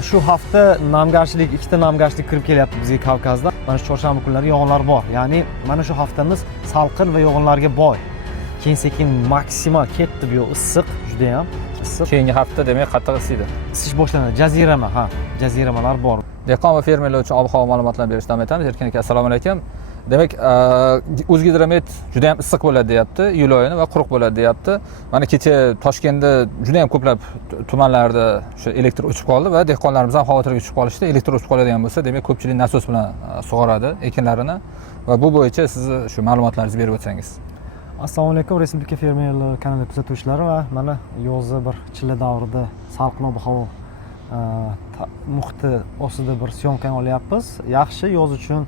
Shu hafta namgarchilik, ikkita namgarchilik kirib kelyapti bizga Kavkazda. Mana shu chorshanba kunlari yog'inlar bor. Ya'ni mana shu haftamiz salqin va yog'inlarga boy. Keyin maksimal ketdi bu issiq, juda ham issiq. Keyingi hafta demak qattiq isiydi. Isish boshlanadi. Jazirama, jaziramalar bor. Dehqon va fermerlar uchun ob-havo ma'lumotlarini berishni davom etamiz. Erkin aka, assalomu alaykum. Demak, O'zgidromet juda ham issiq bo'ladi deyapti, iyul oyini va quruq bo'ladi deyapti. Mana kecha Toshkentda juda ham ko'plab tumanlarda o'sha elektr o'chib qoldi va dehqonlarimiz ham xavotirga tushib qolishdi. Elektr o'chib qoladigan bo'lsa, demak ko'pchilik nasos bilan sug'oradi ekinlarini va bu bo'yicha sizni shu ma'lumotlaringizni berib o'tsangiz. Assalomu alaykum, Respublika fermerlar kanali kuzatuvchilari va mana yozda bir chilla davrida salqin ob-havo muhiti ostida bir syomkani olyapmiz. Yaxshi, yoz uchun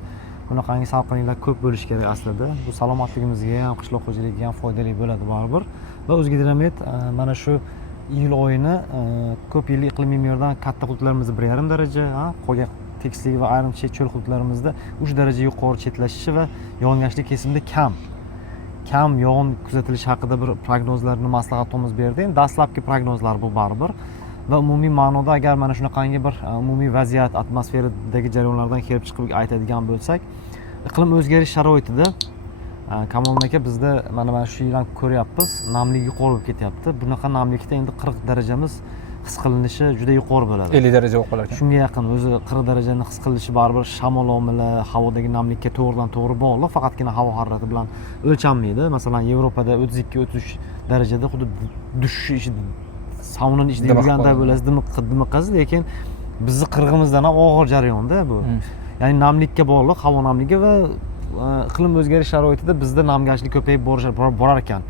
bunaqangi salqinliklar ko'p bo'lishi kerak aslida. Bu salomatligimizga ham, qishloq xo'jaligiga ham foydali bo'ladi baribir. Va O'zgidromet mana shu iyul oyini ko'p yillik iqlimiy me'yordan katta hududlarimizda 1,5 daraja, qolgan tekislik va ayrim cho'l hududlarimizda 3 daraja yuqori chetlashishi va yog'ingarchilik kesimida kam yog'in kuzatilishi haqida bir prognozlarni maslahatimiz berdi. Endi dastlabki prognozlar bu baribir. Va umumiy ma'noda agar mana shunaqangi bir umumiy vaziyat atmosferadagi jarayonlardan kelib chiqib aytadigan bo'lsak, iqlim o'zgarish sharoitida Kamol aka bizda mana shu yil ham ko'ryapmiz, namlik yuqori bo'lib ketyapti. Bunaqa namlikda endi 40 darajamiz his qilinishi juda yuqori bo'ladi. 50 daraja o'qolar ekan. Shunga yaqin o'zi 40 darajani his qilinishi baribir shamol omili, havodagi namlikka to'g'ridan-to'g'ri bog'liq, faqatgina havo harorati bilan o'lchanmaydi. Masalan, Yevropada 32-33 darajada xuddi dush saunani ichida yurganda bo'lasiz, dimiqqasiz, lekin bizni qirg'imizdan ham og'ir jarayonda bu. Ya'ni namlikka bog'liq, havo namligi va iqlim o'zgarish sharoitida bizda namgarchilik ko'payib borar ekan.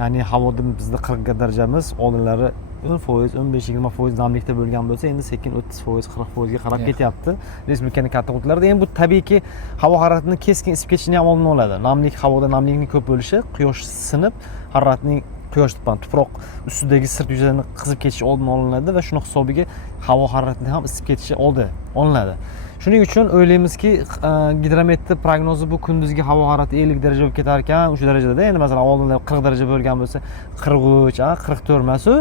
Ya'ni havoda bizda 40 darajamiz oldinlari 10%, 15-20% namlikda bo'lgan bo'lsa, endi sekin 30%, 40% ga qarab ketyapti. Respublikaning katta hududlarida. Endi bu tabiiyki havo haroratining keskin isib ketishini ham oldini oladi. Havoda namlikning ko'p bo'lishi, quyosh sinib, haroratning tuproq ustidagi sirt yuzasini qizib ketishi oldini olinadi va shuni hisobiga havo haroratining ham isib ketishi olinadi. Shuning uchun o'ylaymizki, gidrometni prognozi bu kunduzgi havo harorati 50 daraja bo'lib ketar ekan, 3 darajada. Endi masalan, oldinda 40 daraja bo'lgan bo'lsa, 43, 44 emas-u.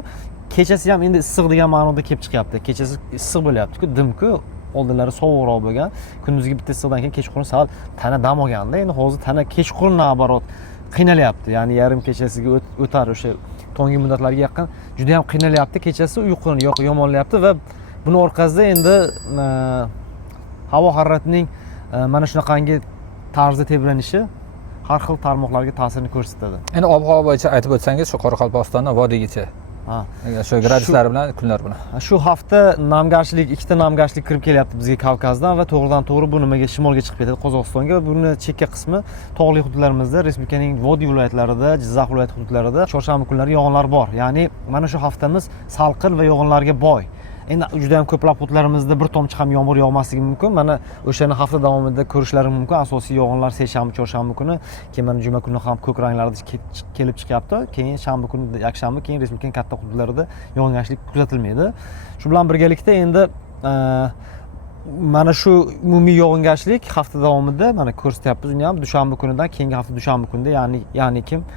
Kechasi ham endi issiq degan ma'noda kelib chiqyapti. Kechasi issiq bo'lyapti-ku, dimku, oldinlari sovuqroq bo'lgan. Kunduzgi bitta issiqdan keyin kechqurun sal tana dam olganda, endi hozir tana kechqurun nabarot qiynalyapti. Ya'ni yarim kechasiga o'tar o'sha tongi muddatlarga yaqin juda ham qiynalyapti. Kechasi uyquni yomonlayapti va buni orqasida endi havo haroratining mana shunaqangi tarzda tebranishi har xil tarmoqlarga ta'sirini ko'rsatadi. Endi ob-havo bo'yicha aytib o'tsangiz, shu Qoraqalpog'istondan Vodiygacha. Shu graduslar bilan, kunlar bilan. Shu hafta namgarchilik, ikkita namgarchilik kirib kelyapti bizga Kavkazdan va to'g'ridan-to'g'ri bu nimaga shimolga chiqib ketadi, Qozog'istonga va buni chekka qismi tog'li hududlarimizda, respublikaning Vodiy viloyatlarida, Jizzax viloyati hududlarida chorshanba kunlari yog'inlar bor. Ya'ni mana shu haftamiz salqin va yog'inlarga boy. Endi juda ham ko'plab hududlarimizda bir tomchi ham yomg'ir yog'masligi mumkin. Mana o'shani hafta davomida ko'rishlarim mumkin. Asosiy yog'inlar seshanba, chorshanba kuni, keyin mana juma kuni ham ko'k ranglarda kelib chiqyapti. Keyin shanba kuni, yakshanba, keyin respublikaning katta hududlarida yog'ingarchilik kuzatilmaydi. Shu bilan birgalikda endi mana shu umumiy yog'ingarchilik hafta davomida mana ko'rsatyapmiz. Uni ham dushanba kunidan keyingi hafta dushanba kunida, ya'ni kim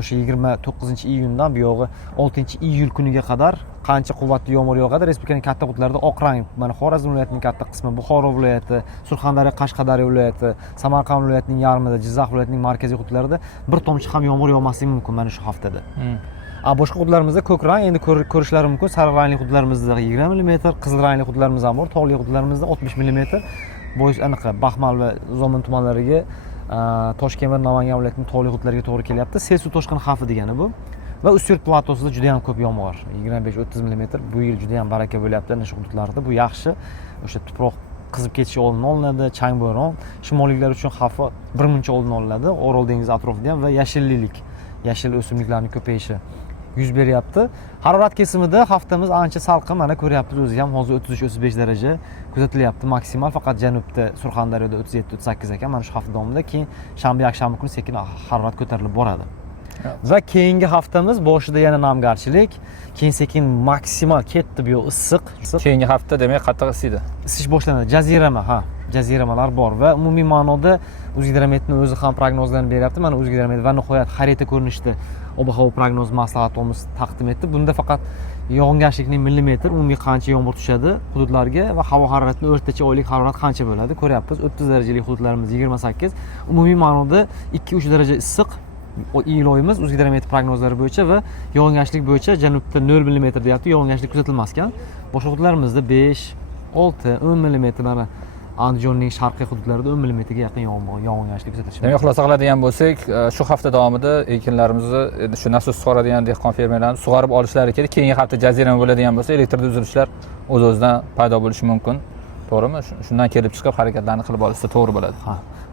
o'sha 29-iyundan bu yog'i 6-iyul kuniga qadar qancha quvvatli yomg'ir yog'adi. Respublikaning katta hududlarida oq rang, mana Xorazm viloyatining katta qismi, Buxoro viloyati, Surxondaryo, Qashqadaryo viloyati, Samarqand viloyatining yarmida, Jizzax viloyatining markaziy hududlarida bir tomchi ham yomg'ir yog'masligi mumkin mana shu haftada. Boshqa hududlarimizda ko'k rang endi ko'rishlari mumkin. Sariq rangli hududlarimizda 20 mm, qizil rangli hududlarimiz ham bor. Tog'li hududlarimizda 60 mm. Bo'yish aniq Baxmal va Zomin tumanlariga, Toshkent va Namangan viloyatining tog'li hududlariga to'g'ri kelyapti. Sel suv toshqini xavfi degani bu. Va Ustyurt platosida juda ham ko'p yomg'ir, 25-30 mm. Bu yil juda ham baraka bo'lyapti ana shu hududlarda. Bu yaxshi. O'sha tuproq qizib ketishi oldini olinadi, chang bo'ron, shimolliklar uchun xavfi birmuncha oldini olinadi. Orol dengizi atrofida ham va yashil o'simliklarning ko'payishi yuz beryapti. Harorat kesimida haftamiz ancha salqin, mana ko'ryapsiz o'zi ham hozir 33-35 daraja kuzatilyapti maksimal, faqat janubda Surxondaryoda 37-38 ekan mana shu hafta davomida. Keyin shanba, yakshanba kuni sekin harorat ko'tarilib boradi. Va keyingi haftamiz boshida yana namgarchilik, keyin sekin maksimal ketdi bu issiq. Keyingi hafta demak qattiq isiydi. Isish boshlanadi. Jaziramalar bor va umumiy ma'noda O'zgidrometni o'zi ham prognozlarni beryapti. Mana O'zgidromet va nihoyat xarita ko'rinishida ob-havo prognoz maslahatimiz taqdim etdi. Bunda faqat yog'ingarchilikning millimetr, umumiy qancha yomg'ir tushadi hududlarga va havo haroratining o'rtacha oylik harorat qancha bo'ladi ko'ryapmiz. 30 darajalik hududlarimiz 28, umumiy ma'noda 2-3 daraja issiq iyul oyimiz O'zgidromet prognozlari bo'yicha va yog'ingarchilik bo'yicha janubda 0 mm deyapti, yog'ingarchilik kuzatilmas ekan. Boshqa hududlarimizda 5, 6, 10 mm mana Andijonning sharqiy hududlarida 10 mm ga yaqin yog'ingarchilik kuzatilishi. Demak, xulosa qiladigan bo'lsak, shu hafta davomida ekinlarimizni shu nasos sug'oradigan dehqon fermerlarni sug'orib olishlari kerak. Keyingi hafta jazirama bo'ladigan bo'lsa, elektrda uzilishlar o'z-o'zidan paydo bo'lishi mumkin. To'g'rimi? Shundan kelib chiqib harakatlarni qilib olishsa to'g'ri bo'ladi.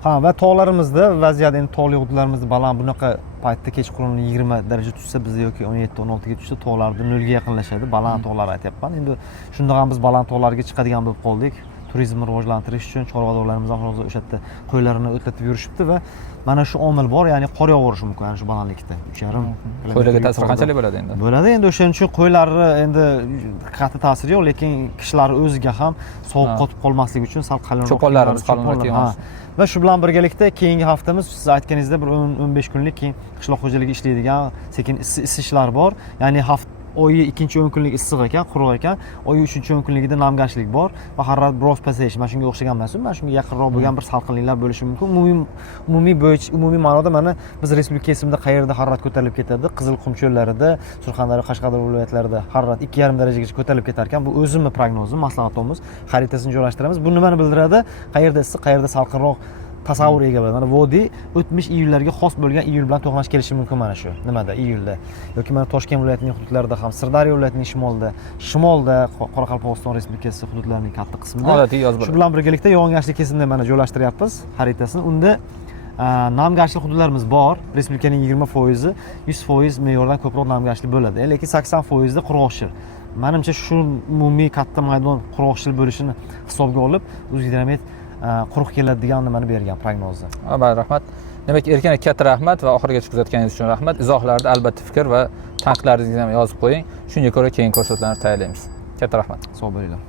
Ha, va tog'larimizda vaziyat endi tog'li hududlarimizda baland bunaqa paytda kechqurun 20 daraja tushsa bizda yoki 17-16 ga tushsa tog'larda 0 ga yaqinlashadi. Baland tog'lar aytyapman. Endi shunda ham biz baland tog'larga chiqadigan bo'lib qoldik. Turizmni rivojlantirish uchun chorvadorlarimiz hozir o'sha yerda qo'ylarini o'tlatib yurishibdi va mana shu omil bor, ya'ni qor yog'irishi mumkin ana shu balandlikda 3,5 qo'ylarga ta'siri qanchalik bo'ladi endi? Bo'ladi endi o'shaning uchun qo'ylarni endi qat'iy ta'siri yo'q, lekin kishilar o'ziga ham sovuq qotib qolmasligi uchun sal qalinroq cho'ponlarimiz qalinroq. Va shu bilan birgalikda keyingi haftamiz siz aytganingizdek bir 10-15 kunlik keyin qishloq xo'jaligi ishlaydigan sekin isishlar bor. Ya'ni oyi 2-10 kunlik issiq ekan, quruq ekan. Oyi 3-10 kunligida namgarchilik bor va harorat biroz pasayishi. Mana shunga o'xshagan emas, mana shunga yaqinroq bo'lgan bir salqinliklar bo'lishi mumkin. Umumiy ma'noda mana biz respublika kesimida qayerda harorat ko'tarilib ketadi? Qizilqum cho'llarida, Surxondaryo, Qashqadaryo viloyatlarida harorat 2,5 darajagacha ko'tarilib ketar ekan. Bu o'zimni prognozim, maslahatimimiz, xaritasini joylashtiramiz. Bu nimani bildiradi? Qayerda issiq, qayerda salqinroq tasavvur ega bo'ladi. Mana vodiy o'tmish iyullarga xos bo'lgan iyul bilan to'qnash kelishi mumkin mana shu. Nimada? Iyulda. Yoki mana Toshkent viloyatining hududlarida ham, Sirdaryo viloyatining shimolda, Qoraqalpog'iston Respublikasi hududlarining katta qismida. Odatiy yoz bo'ladi. Shu bilan birgalikda yog'ingarchilik kesimida mana joylashtiryapmiz xaritasini. Unda namgarchilik hududlarimiz bor. Respublikaning 20%, 100% me'yordan ko'proq namgarchilik bo'ladi. Lekin 80% da qurg'oqchilik. Menimcha shu umumiy katta maydon qurg'oqchilik bo'lishini hisobga olib, O'zgidromet quruq keladi degan nimani bergan prognozni. Rahmat. Demak, Erkin aka katta rahmat va oxirigacha kuzatganingiz uchun rahmat. Izohlarda albatta fikr va tanqidlaringizni ham yozib qo'ying. Shunga ko'ra keyin ko'rsatuvlarni tayyorlaymiz. Katta rahmat. Sog' bo'linglar.